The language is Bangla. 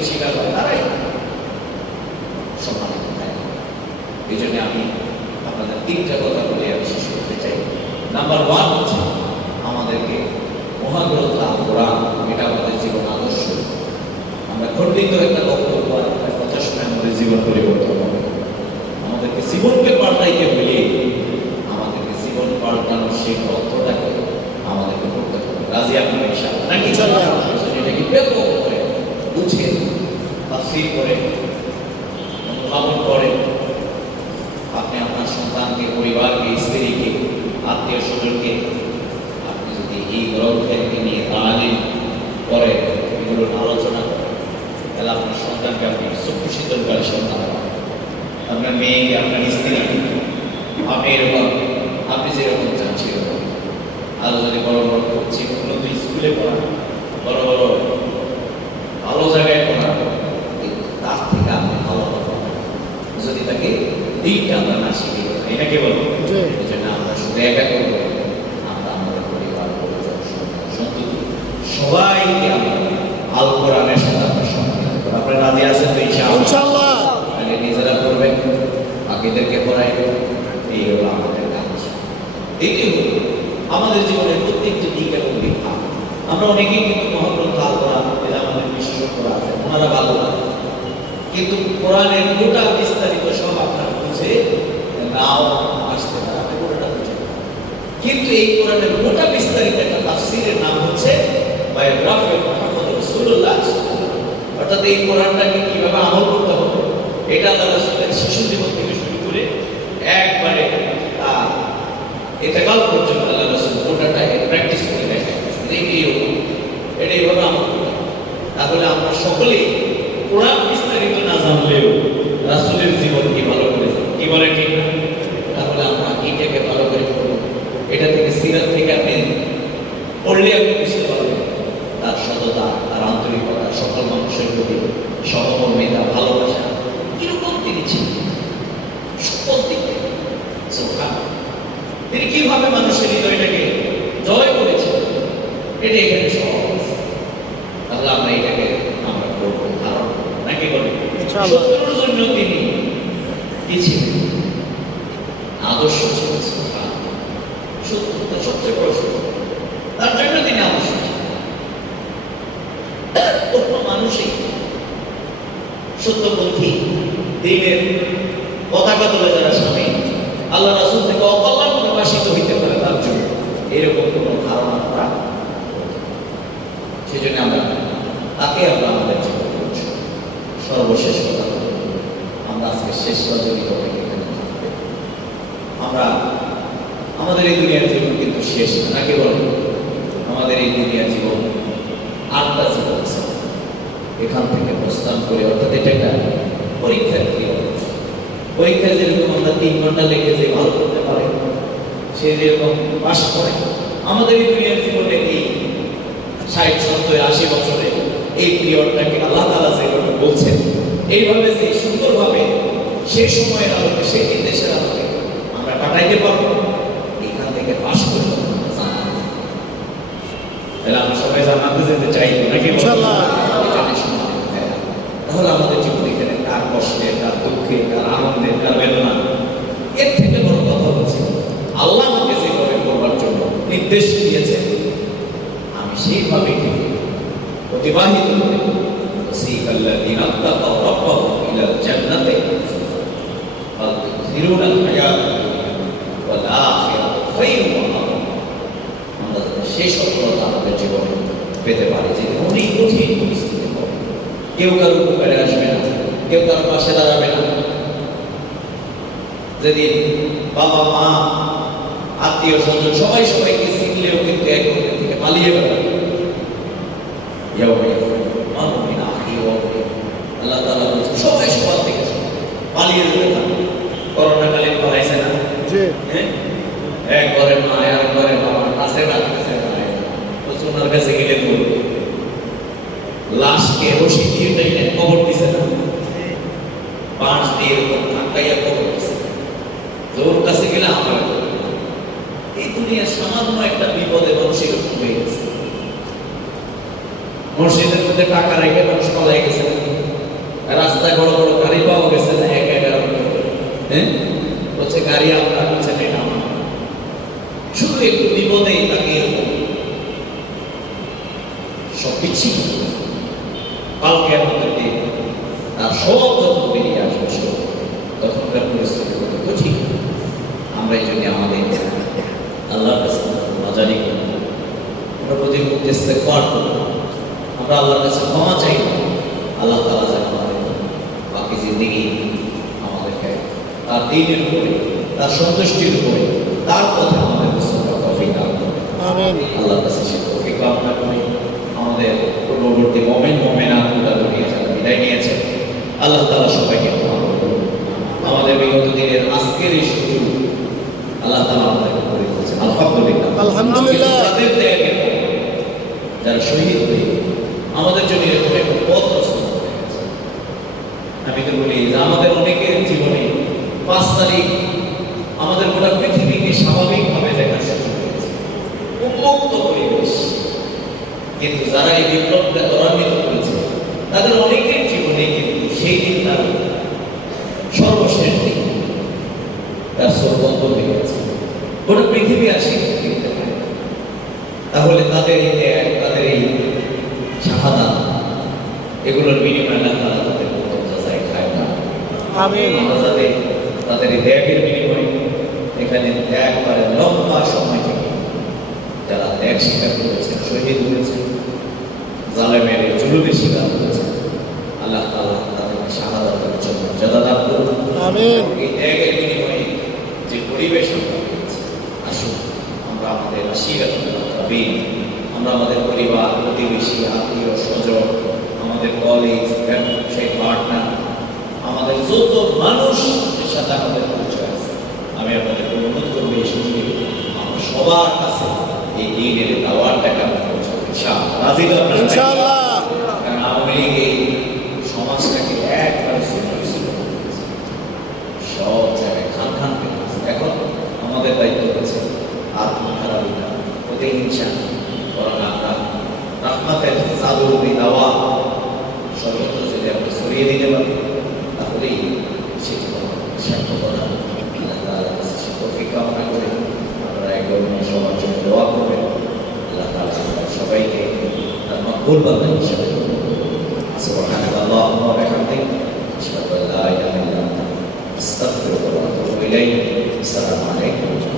শক্তির শিকার হয় তারাই সম্মানিত হয়। এই জন্য আমি আপনাদের তিনটা কথা বলে আমি শেষ করতে চাই। নাম্বার 1 হচ্ছে আমাদেরকে মহাগ্রন্থ আল কোরআন, এটা আমাদের জীবন আদর্শ। আমরা খণ্ডিত একটা বক্তব্য একটা কথা শুনে আমাদের জীবন পরিবর্তন হবে। আমাদেরকে জীবনকে পাল্টাইতে হলে আমাদেরকে জীবন পাল্টানোর সেই পথটাকে আমাদেরকে করতে হবে। রাজি আপনার ইনশাআল্লাহ নাকি? এটাকে ব্যাপক করে বুঝে তাফসীর করে অনুধাবন করে আপনি আপনার সন্তানকে, পরিবারকে, স্ত্রীকে, আত্মীয় স্বজনকে আপনি যদি এই গ্রন্থকে নিয়ে তালিম করে এগুলোর আলোচনা করেন, তাহলে আপনার সন্তানকে আপনি চক্ষু শীতলকারী সন্তান, আপনার মেয়েকে, আপনার স্ত্রীকে আপনি এরকম আপনি যেরকম চান সেরকম। আরো যদি বড় বড় উন্নত স্কুলে পড়ান, বড় বড় ভালো জায়গায় পড়ান, তার থেকে আপনি ভালো যদি তাকে দিকটা আমরা না শিখে, এটাকে বলবো। এই জন্য আমরা শুধু একা করবো, আমরা আমাদের পরিবার, সন্ততি সবাইকে আমরা আল কোরআনের সাথে আমরা সম্মান করবো। আপনারা রাজি আছেন তো? ইনশাআল্লাহ। আগে নিজেরা করবেন, বাকিদেরকে পড়াইবেন, এই হলো আমাদের কাজ। দ্বিতীয়, আমাদের জীবনের প্রত্যেকটি দিক এবং বিভাগ আমরা অনেকেই কিন্তু মহাগ্রন্থ আল কোরআন, এরা আমাদের বিশেষজ্ঞরা আছেন, ওনারা ভালো না, কিন্তু কোরআনের গোটা বিস্তারিত সব আপনার বুঝে নাও আসতে পারে, পুরোটা বুঝে। কিন্তু এই কোরআনের গোটা বিস্তারিত একটা তাফসীরের নাম হচ্ছে বায়োগ্রাফি অফ মুহাম্মদ রাসূলুল্লাহ। অর্থাৎ এই কোরআনটাকে কিভাবে আমল করতে হবে, এটা আল্লাহ রাসূলের শিশু জীবন থেকে শুরু করে একবারে ইন্তেকাল পর্যন্ত আল্লাহ রাসূল গোটাটা প্র্যাকটিস করে দেখেন। এটা এইভাবে আমল করতে। তাহলে আমরা সকলেই কোরআন বিস্তারিত না জানলেও রাসূলের জীবন কি ভালো করে কি বলে ঠিক, তাহলে আমরা এটাকে ভালো করে পড়ব। এটা থেকে সিরাত থেকে আপনি পড়লে আপনি বুঝতে পারবেন তার সততা, তার আন্তরিকতা, সকল মানুষের প্রতি সহমর্মিতা, ভালোবাসা কিরকম তিনি ছিলেন সকল দিক থেকে। তিনি কিভাবে মানুষের হৃদয়টাকে জয় করেছেন, এটা এখানে সহজ। তাহলে আমরা এটাকে আমরা করবো, ধারণ করবো নাকি বলি? শত্রুর জন্য তিনি কি ছিলেন? আদর্শ ছিলেন। শত্রুতা সবচেয়ে বড় শত্রু, তার জন্য তিনি আদর্শ ছিলেন। কোনো মানুষই সত্যপন্থী দিনের পতাকা তুলে যারা স্বামী আল্লাহ রাসূল থেকে অকল্যাণ প্রকাশিত হইতে পারে, তার জন্য এরকম কোনো ধারণা করা। সেই জন্য আমরা তাকে আমরা আমাদের জীবন করছি। সর্বশেষ কথা, আমরা আজকে শেষ রজনী করে আমরা আমাদের এই দুনিয়ার জীবন কিন্তু শেষ নাকি বলেন? আমাদের এই দুনিয়ার জীবন 8টা জীবন আছে। এখান থেকে প্রস্থান করে, অর্থাৎ এটা একটা পরীক্ষার ক্রিয়া। পরীক্ষায় যেরকম আমরা 3 ঘন্টা লেগে যে ভালো করতে পারে, সে যেরকম পাস করে, আমাদের এই দুনিয়ার জীবনে এই 60, 70, 80 বছরে এই পিরিয়ডটাকে আল্লাহ তাআলা যেভাবে বলছেন, এইভাবে যে সুন্দরভাবে সেই সময়ের আলোকে, সেই নির্দেশের আলোকে আমরা কাটাইতে পারবো, এখান থেকে পাস করে আমরা সবাই জান্নাতে যেতে চাই নাকি? ইনশাআল্লাহ। তাহলে আমাদের জীবনে এখানে কার কষ্টের, কার দুঃখের, কার আনন্দের, কার বেদনা, এর থেকে বড় কথা হচ্ছে আল্লাহ আমাকে যেভাবে করবার জন্য নির্দেশ দিয়েছেন, আমি সেইভাবে অতিবাহিত করে সিকাল্লাযীনা তাকাউ রাব্বাহুম ইলাল জান্নাতি ওয়া তুসিরুনা আল-হায়াতা ওয়াল আখিরাতু খায়রুন ওয়া আবকা। আমরা সেই সফলতা আমাদের জীবনে পেতে পারি যে অনেক কঠিন পরিস্থিতি হবে, কেউ কারো উপকারে আসবে না, কেউ কারো পাশে দাঁড়াবে না। যেদিন বাবা, মা, আত্মীয় স্বজন সবাই সবাইকে শিখলেও কিন্তু এক থেকে পালিয়ে বেড়াবে। আল্লাহ তাআলা বলছেন সবাই সবার থেকে পালিয়ে যেতে পারে। করোনাকালীন পালাইছে না? এক ঘরে মা, আর ঘরে বাবা, কাছে রাখতেছে ওনার কাছে গেলে বলবে লাশকে রশি দিয়ে টাইনে কবর দিছে না, বাঁশ দিয়ে এরকম ধাক্কাইয়া কবর দিছে। ওর কাছে গেলে আমার এই দুনিয়ার সামান্য একটা বিপদে মানুষ এরকম হয়ে গেছে। মসজিদের মধ্যে টাকা রেখে মানুষ পালাই গেছে। রাস্তায় বড় বড় গাড়ি পাওয়া গেছে না 11 হ্যাঁ বলছে গাড়ি আমরা কাছে নেই না, শুধু একটু বিপদেই তাকে এরকম সব বিচ্ছিন্ন কালকে আমাদেরকে তার সব যখন বেরিয়ে আসবে তখনকার পরিস্থিতি কত ঠিক। আমরা এই জন্য আমাদের আল্লাহর কাছে নাজারি করব, আমরা প্রতি মুহূর্তে ইস্তেগফার করব, আমরা আল্লাহর কাছে ক্ষমা চাই। আল্লাহ তাআলা যেন আমাদের বাকি জিন্দেগি আমাদেরকে তার দ্বীনের উপরে, তার সন্তুষ্টির উপরে, তার পথে আমাদের চলার তৌফিক দান করুন। আমিন। আল্লাহর কাছে সেই তৌফিক কামনা করি। আমাদের পূর্ববর্তী মুমিন মুমিনাত দুনিয়া থেকে বিদায় নিয়েছে, আল্লাহ তাআলা সবাইকে ক্ষমা করুন। আমাদের বিগত দিনের আজকের এই সুযোগ আল্লাহ তাআলা আমাদেরকে করে দিয়েছেন, আলহামদুলিল্লাহ আলহামদুলিল্লাহ। তাদের ত্যাগে যারা শহীদ হয়ে আমাদের জন্য এরকম একটা পথ রচনা করে গেছে। আমি তো বলি যে আমাদের অনেকের জীবনে 5 তারিখ আমাদের গোটা পৃথিবীকে স্বাভাবিকভাবে দেখার সুযোগ হয়েছে, উন্মুক্ত পরিবেশ। কিন্তু যারা এই বিপ্লবটা ত্বরান্বিত করেছে তাদের অনেকের জীবনে কিন্তু সেই দিন তার সর্বশেষ দিন, তার চোখ বন্ধ হয়ে গেছে, গোটা পৃথিবী আসে। তাহলে তাদের এই ত্যাগ, তাদের এই শাহাদাত, এগুলোর বিনিময়ে না তারা তাদের যায় খায় না। আমরা তাদের এই ত্যাগের বিনিময়ে এখানে একবারে লম্বা সময় থেকে যারা ত্যাগ স্বীকার করেছে, শহীদ হয়েছে, জালেমের জুলুমের শিকার হয়েছে, আল্লাহ তাআলা তাদেরকে শাহাদাতের জন্য মর্যাদা দান করুন। আমিন। এই ত্যাগের বিনিময়ে যে পরিবেশ আমরা পেয়েছি, আসুন আমরা আমাদের আশীর্বাদ আমরা আমাদের পরিবার, প্রতিবেশী, আত্মীয় স্বজন, আমাদের কলিগ, ব্যবসায়িক পার্টনার, আমাদের যত মানুষের সাথে আমাদের পরিচয় আছে, আমি আপনাদেরকে অনুরোধ করবো এই সুযোগে আমরা সবার কাছে এই দিনের দাওয়াতটাকে আমরা পৌঁছাবো ইনশাআল্লাহ। কারণ আওয়ামী লীগ এই সমাজটাকে একবারে সব জায়গায় খান খান পেয়ে গেছে। এখন আমাদের দায়িত্ব হচ্ছে আত্মখারাপিতা, প্রতিহিংসা, বরং আমরা রাহমাতের চাদর দাওয়া সর্বত্র যদি আমরা ছড়িয়ে দিতে পারি, তাহলেই সার্থকতা। সে তৌফিক কামনা করে আপনারা একদম সবার জন্য দোয়া করবেন। আল্লাহ তাআলা সবাইকে তার মকবুল বান্দা হিসেবে সুবহানাল্লাহি ওয়া বিহামদিহি আশহাদু আল্লা ইলাহা ইল্লা আনতা আস্তাগফিরুকা ওয়া আতুবু ইলাইক। আসসালামু আলাইকুম।